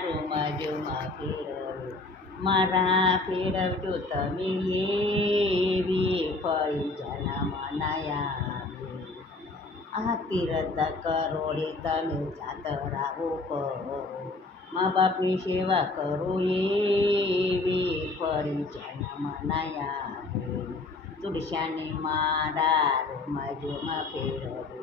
રૂમાં જુમાં ફેરવે મારા ફેરવજો તમે એવી ફરી જન્મ નયા આ તીરથ કરોડે તમે જાતરાઓ કરો મા બાપની સેવા કરો એવી ફરી જન્મ નયા તુલસાની મારા રોમાં ફેરવે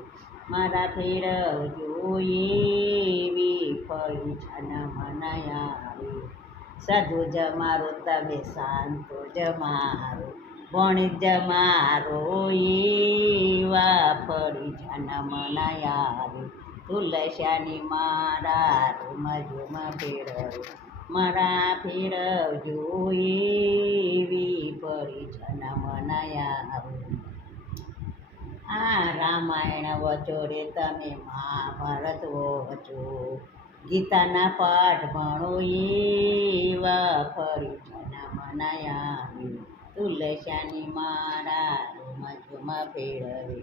મારા ફેરવજો એવી ફરી જન્મ નયા સાધુ જમારો તમે શાંતો જમારો ભણી જમારો એવા ફરી જન્મ નયા તુલસાની મારા રૂમાં ફેરવે મારા ફેરવજો એવી ફરી જન્મ નયા આ રામાયણ વચો રે તમે મહાભારત વચો ગીતાના પાઠ ભણો એવા ફરી જન્મ નયા તુલસાની મારા રૂમાં ફેરવે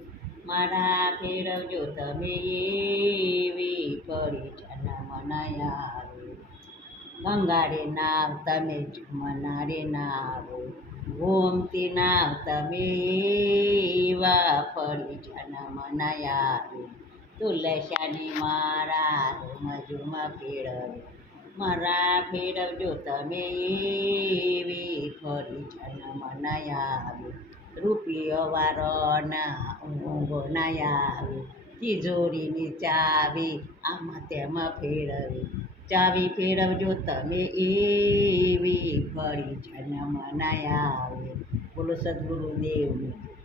મારા ફેરવજો તમે એવી ફરી જન્મ નયા ગંગારે નાવ તમે જમનારે નાવ ગોમતી નાવ તમે એવા ફરી જન્મ નયા તુલસાની મારા રૂમાં ફેરવે મારા ફેરવજો તમે એવી ફરી જન્મ નયા રૂપિયો વારો ના ઊંઘો નયા તિજોરીની ચાવી આમાં તેમાં ફેરવે ચાવી ફેરવજો તમે એવી ફરી જન્મ નયા બોલો સદગુરુદેવની